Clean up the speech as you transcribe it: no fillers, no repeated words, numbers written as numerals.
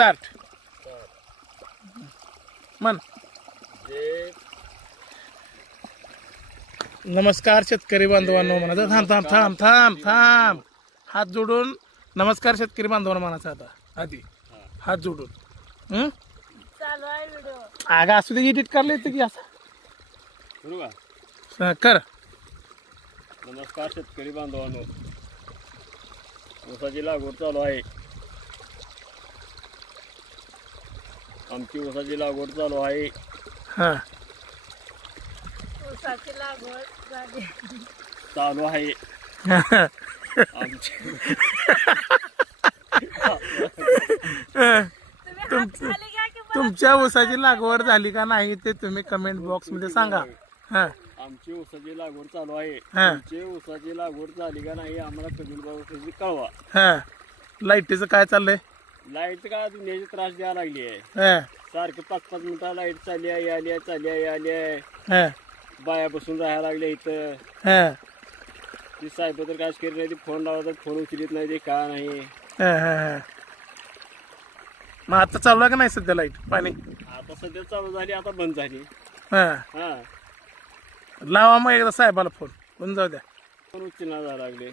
Start मन. नमस्कार शेतकरी बांधवांनो म्हणायचं. थांब थांब थांब थांब थांब. हात जोडून नमस्कार शेतकरी बांधवांनो म्हणायचं. आता आधी हात जोडून. चालू आहे व्हिडिओ. अगं असू दे, एडिट करले येतं की असं कर. नमस्कार शेतकरी बांधवांनो, ऊसाची लागवड चालू आहे. आमची ऊसाची लागवड चालू आहे. हा ऊसाची लागवड झाली. चालू आहे आमची. तुम्ही हात खाली घ्या की मला तुमच्या ऊसाची लागवड झाली का नाही ते तुम्ही कमेंट बॉक्स मध्ये सांगा. हा आमची ऊसाची लागवड चालू आहे. हा. तुमची ऊसाची लागवड झाली का नाही आम्हाला कमेंट बॉक्स कळवा. हा लाईटीचं काय चाललंय? लाईट का दुनियाची त्रास द्यायला लागली आहे. हा सारखं 5-5 मिनिटं लाईट चालली आहे, आली आहे, चालली आहे, आली आहे. हा बाया बसून राहायला लागल्या इथं. हा ती साहेब तर काय करीत नाही, ती फोन लावतात, फोन उचलित नाही, ते का नाही. हा. मग आता चालू आहे का नाही सध्या लाईट पाणी? आता सध्या चालू झाली, आता बंद झाली. हा हा लावा मग एकदा साहेबाला फोन. जाऊ द्या. फोन उचलणार झाला लागले.